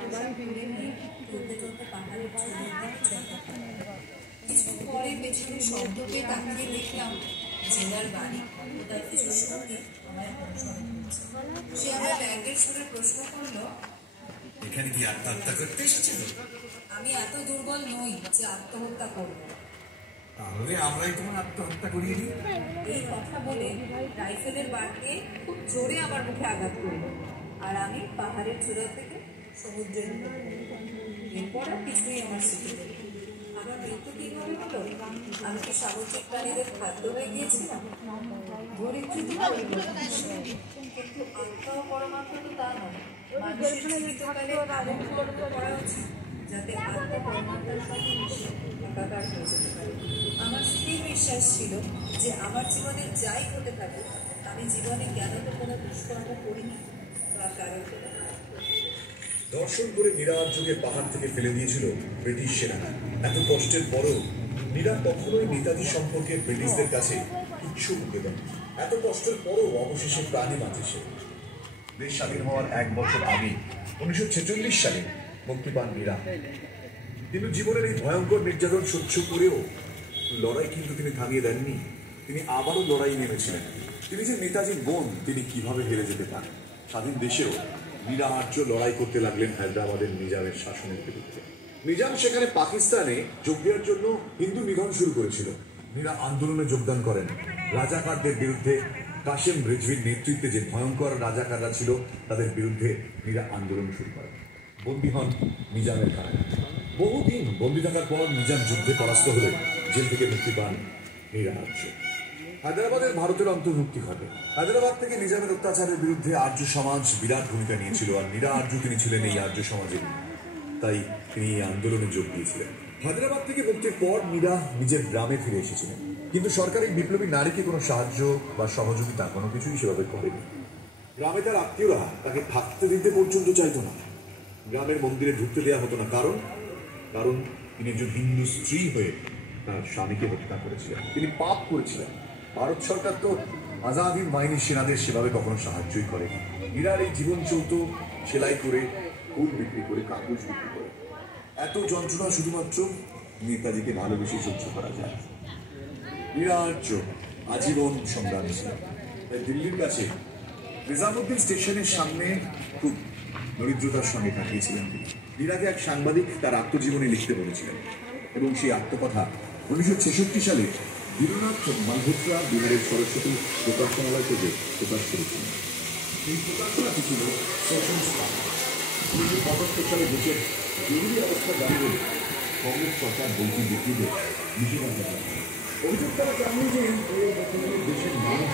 পোশাক পরে নিয়ে চলতে চলতে পাহাড়ের চূড়ার দিকে যাত্রা করলাম। কিছুক্ষণ পরে পেছনে শব্দ পেয়ে তাকিয়ে দেখলাম জেলার বাড়ি ও তার কিছু সঙ্গে আমায় অনুসরণ করছে। সে আমার ব্যাগের সুরে প্রশ্ন করলো, এখানে কি আত্মহত্যা করতে এসেছিল? আমি এত দুর্বল নই যে আত্মহত্যা করব। তাহলে আমরাই তোমার আত্মহত্যা করিয়ে দিই। এই কথা বলে রাইফেলের বার দিয়ে খুব জোরে আমার মুখে আঘাত করলো, আর আমি পাহাড়ের চূড়া থেকে সমুদ্রের উপরে। এরপর আর কিছুই আমার শিখে গেল। আমার মৃত্যু কিভাবে হলো? আমি কি সামুদ্রিক প্রাণীদের খাদ্য হয়ে গিয়েছিলাম? ধরিত্রী কিন্তু আত্মা ও পরমাত্মা তো তা নয়। মানুষের জীবিতকালে এমন কর্ম করা উচিত যাতে আত্মা পরমাত্মার সাথে মিশে একাকার হয়ে যেতে পারে। আমার স্থির বিশ্বাস ছিল যে আমার জীবনে যাই হতে থাকে, আমি জীবনে জ্ঞানত কোনো দুষ্কর্ম করিনি বা কারো কোনো। দর্শন করে মীরা আর্যকে পাহাড় থেকে ফেলে দিয়েছিল ব্রিটিশ সেনারা। এত কষ্টের পরও মীরা কখনোই নেতাজি সম্পর্কে ব্রিটিশদের কাছে কিচ্ছু মুখে দেন। এত কষ্টের পরও অবশেষে প্রাণে বাঁচে সে। দেশ স্বাধীন হওয়ার 1 বছর আগে 1946 সালে মুক্তি পান মীরা। কিন্তু জীবনের এই ভয়ঙ্কর নির্যাতন সহ্য করেও লড়াই কিন্তু তিনি থামিয়ে দেননি। তিনি আবারও লড়াই নেমেছিলেন। তিনি যে নেতাজির বোন, তিনি কিভাবে হেরে যেতে পারেন? স্বাধীন দেশেও মীরা আর্য লড়াই করতে লাগলেন হায়দ্রাবাদের নিজামের শাসনের বিরুদ্ধে। নিজাম সেখানে পাকিস্তানে যোগ দেওয়ার জন্য হিন্দু নিধন শুরু করেছিল। মীরা আন্দোলনে যোগদান করেন। রাজাকারদের বিরুদ্ধে কাশেম রিজভির নেতৃত্বে যে ভয়ঙ্কর রাজাকাররা ছিল, তাদের বিরুদ্ধে মীরা আন্দোলন শুরু করেন। বন্দী হন নিজামের কারাগারে। বহুদিন বন্দী থাকার পর নিজাম যুদ্ধে পরাস্ত হলে জেল থেকে মুক্তি পান মীরা আর্য। হায়দ্রাবাদের ভারতের অন্তর্ভুক্তি ঘটে। হায়দ্রাবাদ থেকে নিজামের অত্যাচারের বিরুদ্ধে আর্য সমাজ বিরাট ভূমিকা নিয়েছিল, আর মীরা আর্য তিনি ছিলেন এই আর্য সমাজের। তাই তিনি এই আন্দোলনে যোগ দিয়েছিলেন। হায়দ্রাবাদ থেকে মুক্তির পর মীরা নিজের গ্রামে ফিরে এসেছিলেন, কিন্তু সরকারের বিপ্লবী নারীকে কোনো সাহায্য বা সহযোগিতা কোনো কিছুই সেভাবে করেনি। গ্রামে তার আত্মীয়রা তাকে থাকতে দিতে পর্যন্ত চাইতো না। গ্রামের মন্দিরে ঢুকতে দেওয়া হতো না। কারণ তিনি একজন হিন্দু স্ত্রী হয়ে তার স্বামীকে হত্যা করেছিলেন। তিনি পাপ করেছিলেন। ভারত সরকার তো আজাদ হিন্দ বাহিনীর সেনাদের সেভাবে কখনো সাহায্যই করেনি। মীরার এই জীবন চলত সেলাই করে, ফুল বিক্রি করে, কাগজ বিক্রি করে। এত যন্ত্রণা শুধুমাত্র নেতাজিকে ভালোবেসে সহ্য করা যায়। মীরা আর্য আজীবন সংগ্রামী ছিলেন। তাই দিল্লির কাছে নিজামুদ্দিন স্টেশনের সামনে খুব দরিদ্রতার সঙ্গে কাটিয়েছিলেন তিনি। মীরাকে এক সাংবাদিক তার আত্মজীবনী লিখতে বলেছিলেন, এবং সেই আত্মকথা 1966 সালে দীননাথ মালহোত্রা বিহারের সরস্বতী প্রকাশনালয় থেকে প্রকাশ করেছিলেন। এই প্রকাশনাটি ছিল 1975 সালে দেশের জরুরি অবস্থা জারি হলে কংগ্রেস সরকার বইটি বিক্রিতে নিষেধাজ্ঞা জানায়। অভিযোগ তারা জানেন যে এই দেশের মানুষ